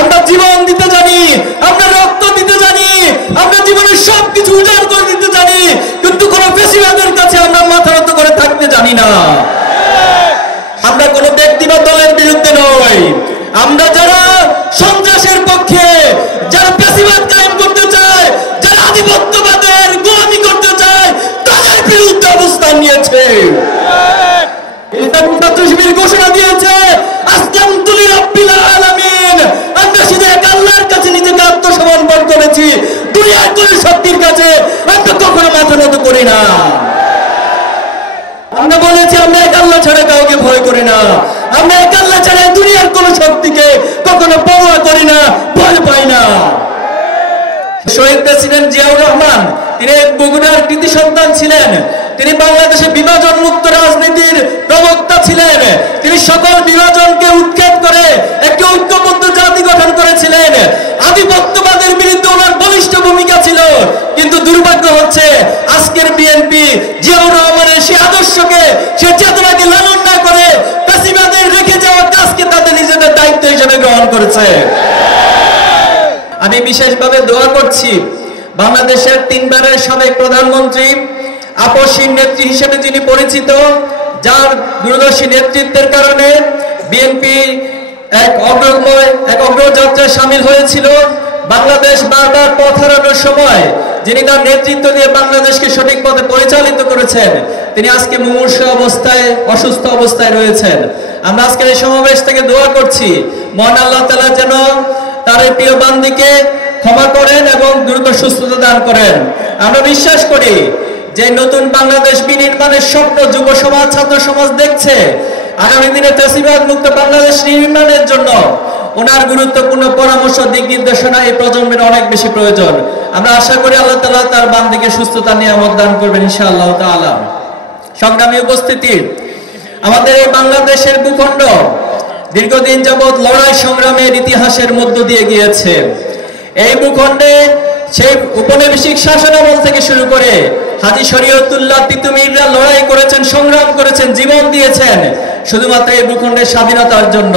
আমরা জীবন দিতে জানি, আমরা রক্ত দিতে জানি, আমরা জীবনের সবকিছু উজাড় করে দিতে জানি, কিন্তু কোন ফ্যাসিবাদের কাছে আমরা মাথা নত করে থাকতে জানি না। আমরা কোন ব্যক্তি বা দলের বিরুদ্ধে নই, আমরা যারা সন্ত্রাসের পক্ষে, যারা ফ্যাসিবাদ কায়েম করতে চায়, যারা আধিপত্যবাদের গোলামি করতে চায়, তাদের বিরুদ্ধে অবস্থান নিয়েছে। শিবির ঘোষণা দিয়েছে আসলামতুলি রাব্বিল আলামিন, আমরা শুধু এক আল্লাহর কাছে নিজেকে আত্মসমর্পণ করেছি, দুনিয়ার কোন শক্তির কাছে আমরা কখনো মাথা নত করি না। আমরা বলেছি আমরা এক আল্লাহ ছাড়া কাউকে ভয় করি না, আমরা এক আল্লাহ ছাড়া দুনিয়ার কোন শক্তিকে কখনো পরোয়া করি না, ভয় পাই না। শহীদ প্রেসিডেন্ট জিয়াউর রহমান তিনি বগুড়ার কৃতি সন্তান ছিলেন, তিনি বাংলাদেশে বিভাজন মুক্ত রাজনীতির প্রবক্তা ছিলেন, তিনি সকল বিভাজনকে উৎখাত করে একটি ঐক্যবদ্ধ জাতি গঠন করেছিলেন। আধিপত্যবাদের বিরুদ্ধে ওনার বলিষ্ঠ ভূমিকা ছিল, কিন্তু দুর্ভাগ্য হচ্ছে আজকের বিএনপি জিয়াউর রহমানের সেই আদর্শকে, সে চেতনাকে লালন না করে ফ্যাসিবাদের রেখে যাওয়া কাজকে তাদের নিজেদের দায়িত্ব হিসেবে গ্রহণ করেছে। আমি বিশেষভাবে দোয়া করছি বাংলাদেশের 3 বারের সাবেক প্রধানমন্ত্রী, আপসহীন নেত্রী হিসেবে যিনি পরিচিত, যার দূরদর্শী নেতৃত্বের কারণে বিএনপি এক অগ্রযাত্রায় সামিল হয়েছিল। বাংলাদেশ বারবার পথ হারানোর সময় যিনি তার নেতৃত্ব দিয়ে বাংলাদেশকে সঠিক পথে পরিচালিত করেছেন, তিনি আজকে মুমূর্ষু অবস্থায়, অসুস্থ অবস্থায় রয়েছেন। আমরা আজকের এই সমাবেশ থেকে দোয়া করছি মহান আল্লাহ তাআলা যেন তার এই প্রিয় বান্দিকে ক্ষমা করেন এবং দ্রুত সুস্থতা দান করেন। আমরা বিশ্বাস করি যে নতুন বাংলাদেশ বিনির্মাণের স্বপ্ন যুব সমাজ, ছাত্র সমাজ দেখছে। আগামী দিনে ফ্যাসিবাদ মুক্ত বাংলাদেশ নির্মাণের জন্য ওনার গুরুত্বপূর্ণ পরামর্শ, দিক নির্দেশনা এই প্রজন্মের অনেক বেশি প্রয়োজন। আমরা আশা করি আল্লাহ তাআলা তার বান্দিকে সুস্থতা নিয়ামত দান করবেন ইনশাআল্লাহ তাআলা। সংগ্রামী উপস্থিতি, আমাদের এই বাংলাদেশের ভূখণ্ড দীর্ঘদিন যাবৎ লড়াই সংগ্রামের ইতিহাসের মধ্য দিয়ে গিয়েছে। এই ভূখণ্ডে সেই উপনিবেশিক শাসনামল থেকে শুরু করে হাজী শরীয়তুল্লাহ তিতুমীররা লড়াই করেছেন, সংগ্রাম করেছেন, জীবন দিয়েছেন শুধুমাত্র এই ভূখণ্ডের স্বাধীনতার জন্য।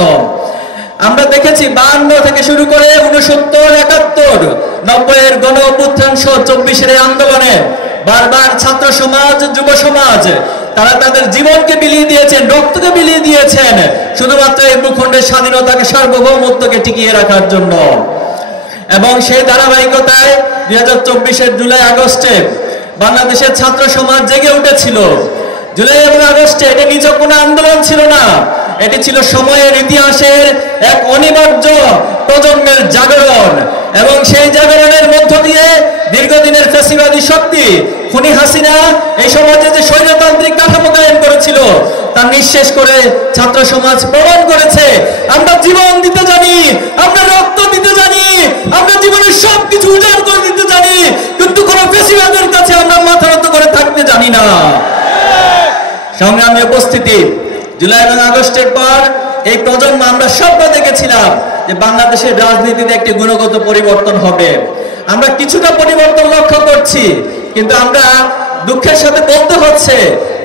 আমরা দেখেছি 52 থেকে শুরু করে 69, 71, 90-এর গণ অভ্যুত্থান সহ 24-এর আন্দোলনে বারবার ছাত্র সমাজ, যুব সমাজ তারা তাদের জীবনকে বিলিয়ে দিয়েছেন, রক্তকে বিলিয়ে দিয়েছেন শুধুমাত্র এই ভূখণ্ডের স্বাধীনতাকে, সার্বভৌমত্বকে টিকিয়ে রাখার জন্য। এবং সেই ধারাবাহিকতায় 2024-এর জুলাই আগস্টে বাংলাদেশের ছাত্র সমাজ জেগে উঠেছিল। জুলাই এবং আগস্টে এটা নিছক কোনো আন্দোলন ছিল না, এটি ছিল সময়ের, ইতিহাসের এক অনিবার্য প্রজন্মের জাগরণ। এবং সেই জাগরণের মধ্য দিয়ে দীর্ঘদিনের ফ্যাসিবাদী শক্তি খুনি হাসিনা এই সমাজে যে স্বৈরতান্ত্রিক কাঠামো কায়েম করেছিল তা নিঃশেষ করে ছাত্র সমাজ প্রমাণ করেছে আমরা জীবন দিতে জানি, আমরা রক্ত দিতে জানি, আমরা জীবনের সবকিছু উজাড় করে দিতে জানি, কিন্তু কোন ফ্যাসিবাদের কাছে আমরা মাথা নত করে থাকতে জানি না। সংগ্রামী উপস্থিতি, জুলাই এবং আগস্টের পর এই প্রজন্ম আমরা স্বপ্ন দেখেছিলাম যে বাংলাদেশের রাজনীতিতে একটি গুণগত পরিবর্তন হবে। আমরা কিছুটা পরিবর্তন লক্ষ্য করছি, কিন্তু আমরা দুঃখের সাথে বলতে হচ্ছে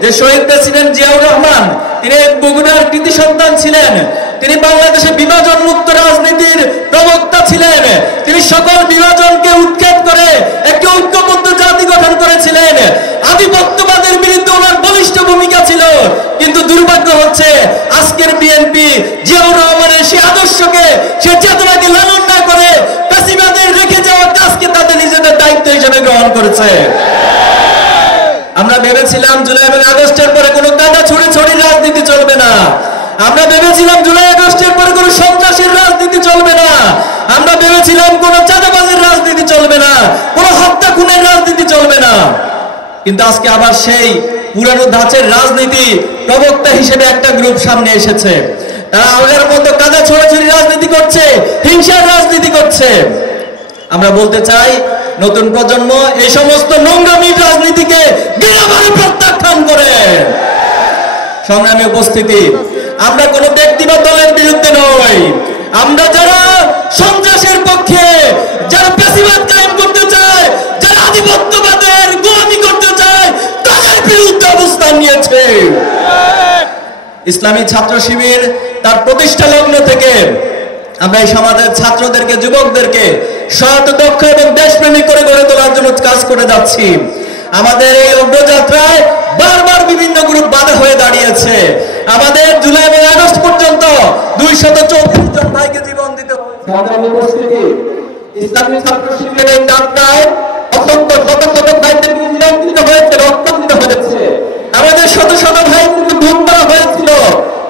যে শহীদ প্রেসিডেন্ট জিয়াউর রহমান তিনি বগুড়ার কৃতি সন্তান ছিলেন, তিনি বাংলাদেশে বিভাজন মুক্ত রাজনীতির প্রবক্তা ছিলেন, তিনি সকল বিভাজনকে উৎখাত করে একটি ঐক্যবদ্ধ জাতি গঠন করেছিলেন। আধিপত্যবাদের বিরুদ্ধে ওনার বলিষ্ঠ ভূমিকা ছিল, কিন্তু দুর্ভাগ্য হচ্ছে আজকের বিএনপি জিয়াউর রহমানের সেই আদর্শকে, সেই চেতনাকে লালন না করে ফ্যাসিবাদের রেখে যাওয়া কাজকে তাদের নিজেদের দায়িত্ব হিসেবে গ্রহণ করেছে। আমরা ভেবেছিলাম জুলাই এবং আগস্টের পরে কোনো কাদা ছড়ি রাজনীতি চলবে না, আমরা ভেবেছিলাম জুলাই আগস্টের পরে কোনো সন্ত্রাসের রাজনীতি চলবে না, আমরা ভেবেছিলাম কোনো চাঁদাবাজের রাজনীতি চলবে না, কোনো হত্যা খুনের রাজনীতি চলবে না। কিন্তু আজকে আবার সেই পুরানো ধাঁচের রাজনীতি প্রবক্তা হিসেবে একটা গ্রুপ সামনে এসেছে। তারা আগের মতো কাদা ছড়াছড়ি রাজনীতি করছে, হিংসার রাজনীতি করছে। আমরা বলতে চাই নতুন প্রজন্ম এই সমস্ত নোংরামি রাজনীতিকে বিরামভাবে প্রত্যাখ্যান করে। সংগ্রামী উপস্থিতি, আমরা কোনো ব্যক্তি বা দলের বিরুদ্ধে নই, আমরা যারা সন্ত্রাসের পক্ষে, যারা ফ্যাসিবাদ কায়েম করতে চায়, যারা আধিপত্যবাদের গোলামি করতে চায়, তাদের বিরুদ্ধে অবস্থান নিয়েছে। ইসলামী ছাত্র শিবির তার প্রতিষ্ঠা লগ্ন থেকে আমরা এই সমাজের ছাত্রদেরকে, যুবকদেরকে সৎ, দক্ষ এবং দেশপ্রেমিক করে গড়ে তোলার জন্য কাজ করে যাচ্ছি। আমাদের এই অগ্রযাত্রায় বারবার বিভিন্ন গ্রুপ বাধা হয়ে দাঁড়িয়েছে। আমাদের জুলাই এবং আগস্ট পর্যন্ত 234 জন ভাইকে জীবন দিতে হয়েছে। ইসলামী ছাত্র শিবিরের এই যাত্রায় অসংখ্য শত শত ভাইদেরকে জীবন দিতে হয়েছে, রক্ত দিতে হয়েছে। আমাদের শত শত ভাইদেরকে গুম করা হয়েছিল।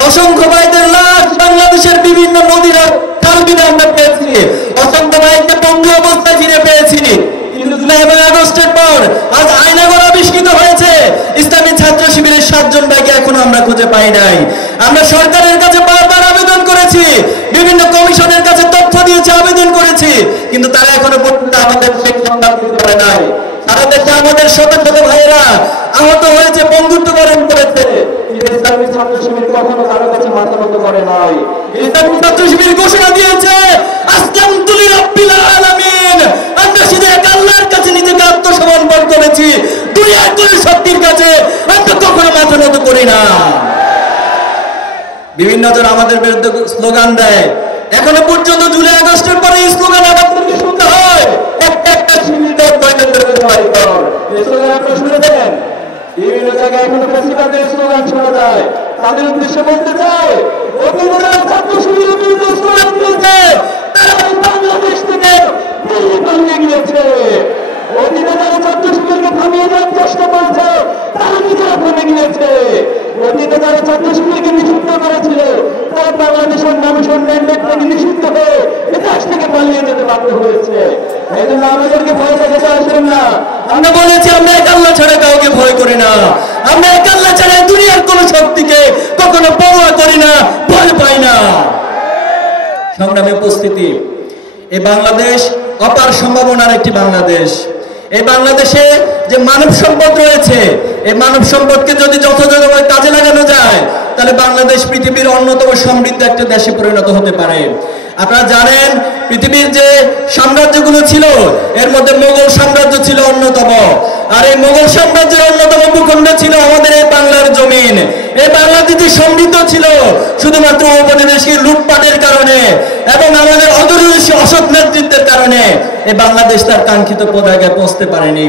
অসংখ্য ভাইদের লাশ বাংলাদেশের বিভিন্ন নদীর খাল-বিলে আমরা পেয়েছি। অসংখ্য ভাইকে বন্দি অবস্থায় ফিরে পেয়েছি। কিন্তু জুলাই এবং আগস্টের পর আজ আয়নাঘর আবিষ্কৃত হয়েছে। ইসলামী ছাত্র শিবিরের 7 জন ভাইকে এখনো আমরা খুঁজে পাই নাই। আমরা সরকারের কাছে বারবার আবেদন করেছি, বিভিন্ন কমিশনের কাছে তথ্য দিয়েছি, আবেদন করেছি, কিন্তু তারা এখনো পর্যন্ত আমাদের সেই সংবাদ দিতে পারে নাই। সারা দেশে আমাদের শত শত ভাইয়েরা আহত হয়েছে, বন্ধুত্ব বরণ করেছে, কিন্তু ইসলামী ছাত্র শিবির কখনো কারো কাছে মাথা নত করে নাই। ইসলামী ছাত্র শিবির ঘোষণা দিয়েছে, আসলামতু লিরাব্বিল আলামিন। আমরা শুধু এক আল্লাহর কাছে নিজেকে আত্মসমর্পণ করেছি, দুনিয়ার কোনো শক্তির কাছে আমরা কখনো মাথা নত করি না। বিভিন্ন জন আমাদের বিরুদ্ধে স্লোগান দেয়। এখনো পর্যন্ত জুলাই আগস্টের পরে এই স্লোগান আমাদেরকে শুনতে হয়, একটা একটা শিবির শুনেছেন। বিভিন্ন জায়গায় এখনো প্রেসিডেন্টের স্লোগান শোনা যায়। তাদের উদ্দেশ্যে বলতে চাই, ছাত্র শিবিরের বিরুদ্ধে স্লোগান দিয়েছে, তারা বাংলাদেশ থেকে পালিয়ে গিয়েছে। অতীতে যারা ছাত্র শিবিরকে থামিয়ে দেওয়ার চেষ্টা করছে, তারা নিজেরা থেমে গিয়েছে। অতীতে যারা ছাত্র শিবিরকে নিষিদ্ধ করেছিল, তারা বাংলাদেশের মানুষের ম্যান্ডেট থেকে নিষিদ্ধ হয়ে দেশ থেকে পালিয়ে যেতে বাধ্য হয়েছে। এই জন্য আমাদেরকে ভয় দেখাতে আসেন না। আমরা বলেছি, আমরা এক আল্লাহ ছাড়া কাউকে ভয় করি না। আমরা এক আল্লাহ ছাড়া দুনিয়ার কোন শক্তিকে কখনো পরোয়া করি না, ভয় পাই না। সংগ্রামী উপস্থিতি, এই বাংলাদেশ অপার সম্ভাবনার একটি বাংলাদেশ। এই বাংলাদেশে যে মানব সম্পদ রয়েছে, এই মানব সম্পদকে যদি যথাযথভাবে কাজে লাগানো যায়, তাহলে বাংলাদেশ পৃথিবীর অন্যতম সমৃদ্ধ একটা দেশে পরিণত হতে পারে। আপনারা জানেন, পৃথিবীর যে সাম্রাজ্যগুলো ছিল, এর মধ্যে মোগল সাম্রাজ্য ছিল অন্যতম। আর এই মোগল সাম্রাজ্যের অন্যতম ভূখণ্ড ছিল আমাদের এই বাংলার জমিন। এই বাংলাদেশ সমৃদ্ধ ছিল শুধুমাত্র উপনিবেশিক লুটপাটের কারণে এবং আমাদের অদূরদর্শী অসৎ নেতৃত্বের কারণে এই বাংলাদেশ তার কাঙ্ক্ষিত পর্যায়ে পৌঁছতে পারেনি।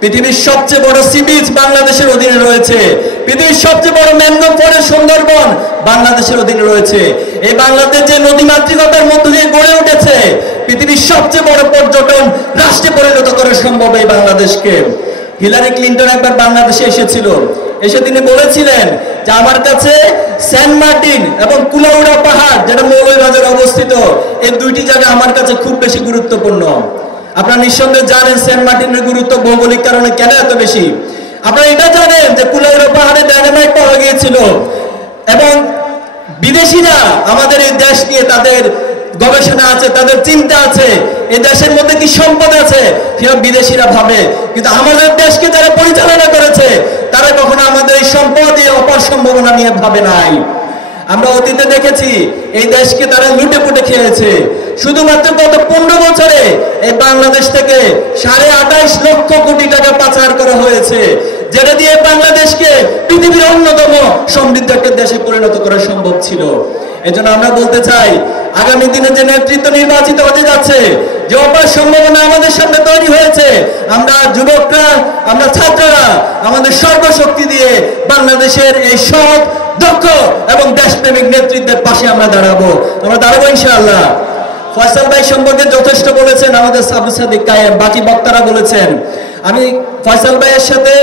পৃথিবীর সবচেয়ে বড় সি বিচ বাংলাদেশের অধীনে রয়েছে। পৃথিবীর সবচেয়ে বড় ম্যানগ্রোভ ফরেস্ট সুন্দরবন বাংলাদেশের অধীনে রয়েছে। এই বাংলাদেশ যে নদী মাতৃকতার মধ্য দিয়ে গড়ে উঠেছে, পৃথিবীর সবচেয়ে বড় পর্যটন রাষ্ট্রে পরিণত করা সম্ভব এই বাংলাদেশকে। হিলারি ক্লিন্টন একবার বাংলাদেশে এসেছিল, এসে তিনি বলেছিলেন যে আমার কাছে সেন্ট মার্টিন এবং কুলাউড়া পাহাড়, যেটা মৌলভীবাজারে অবস্থিত, এই দুইটি জায়গা আমার কাছে খুব বেশি গুরুত্বপূর্ণ। আপনারা নিঃসন্দেহে জানেন সেন্ট মার্টিনের গুরুত্ব ভৌগোলিক কারণে কেন এত বেশি। আপনারা এটা জানেন যে কুলাউড়া পাহাড়ে ডায়নামাইট পাওয়া গিয়েছিল এবং বিদেশিরা আমাদের এই দেশ নিয়ে তাদের গবেষণা আছে, তাদের চিন্তা আছে, এই দেশের মধ্যে কি সম্পদ আছে সেটা বিদেশিরা ভাবে, কিন্তু আমাদের দেশকে যারা পরিচালনা করেছে তারা কখনো আমাদের এই সম্পদ, এই অপার সম্ভাবনা নিয়ে ভাবে নাই। আমরা অতীতে দেখেছি এই দেশকে তারা লুটে পুটে খেয়েছে। শুধুমাত্র গত 15 বছরে এই বাংলাদেশ থেকে 28.5 লক্ষ কোটি টাকা পাচার করা হয়েছে, যেটা দিয়ে বাংলাদেশকে পৃথিবীর অন্যতম সমৃদ্ধ একটা দেশে পরিণত করা সম্ভব ছিল। এজন্য আমরা বলতে চাই, আগামী দিনে যে নেতৃত্ব নির্বাচিত হতে যাচ্ছে, যে অপার সম্ভাবনা আমাদের সামনে তৈরি হয়েছে, আমরা যুবকরা, আমরা ছাত্ররা আমাদের সর্বশক্তি দিয়ে বাংলাদেশের এই সৎ, দক্ষ এবং দেশপ্রেমিক নেতৃত্বের পাশে আমরা দাঁড়াবো ইনশাআল্লাহ। ফয়সাল ভাই সম্পর্কে যথেষ্ট বলেছেন আমাদের সাবু সাদিক কায়েম, বাকি বক্তারা বলেছেন। আমি ফয়সাল ভাইয়ের সাথে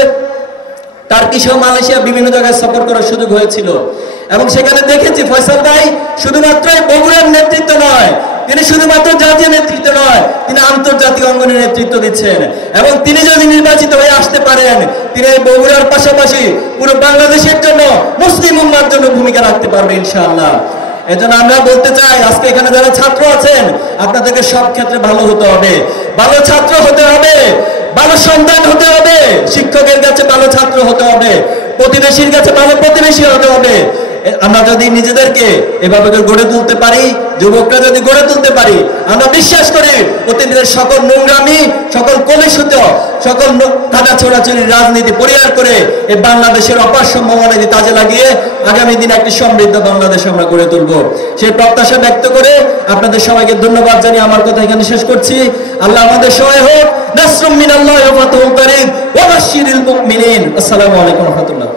টার্কি সহ মালয়েশিয়া বিভিন্ন জায়গায় সফর করার সুযোগ হয়েছিল এবং সেখানে দেখেছি ফয়সাল ভাই শুধুমাত্র বগুড়ার নেতৃত্ব নয়, তিনি শুধুমাত্র জাতীয় নেতৃত্ব নয়, তিনি আন্তর্জাতিক অঙ্গনে নেতৃত্ব দিচ্ছেন এবং তিনি যদি নির্বাচিত হয়ে আসতে পারেন, তিনি এই বগুড়ার পাশাপাশি পুরো বাংলাদেশের জন্য, মুসলিম উম্মার জন্য ভূমিকা রাখতে পারবে ইনশাআল্লাহ। এজন্য আমরা বলতে চাই, আজকে এখানে যারা ছাত্র আছেন, আপনাদেরকে সব ক্ষেত্রে ভালো হতে হবে, ভালো ছাত্র হতে হবে, ভালো সন্তান হতে হবে, শিক্ষকের কাছে ভালো ছাত্র হতে হবে, প্রতিবেশীর কাছে ভালো প্রতিবেশী হতে হবে। আমরা যদি নিজেদেরকে এভাবে গড়ে তুলতে পারি, যুবকরা যদি গড়ে তুলতে পারি, আমরা বিশ্বাস করি অতীতের সকল নোংরামি, সকল কলুষিত, সকল কাদা ছোড়াছড়ির রাজনীতি পরিহার করে এই বাংলাদেশের অপার সম্ভাবনাকে কাজে লাগিয়ে আগামী দিনে একটি সমৃদ্ধ বাংলাদেশ আমরা গড়ে তুলব। সেই প্রত্যাশা ব্যক্ত করে আপনাদের সবাইকে ধন্যবাদ জানিয়ে আমার কথা এখানে শেষ করছি। আল্লাহ আমাদের সহায় হোক। নাসরুম মিনাল্লাহি ওয়া ফাতহুন কারীব ওয়া বাশশিরিল মুমিনিন। আসসালামু আলাইকুম ওয়া রাহমাতুল্লাহ।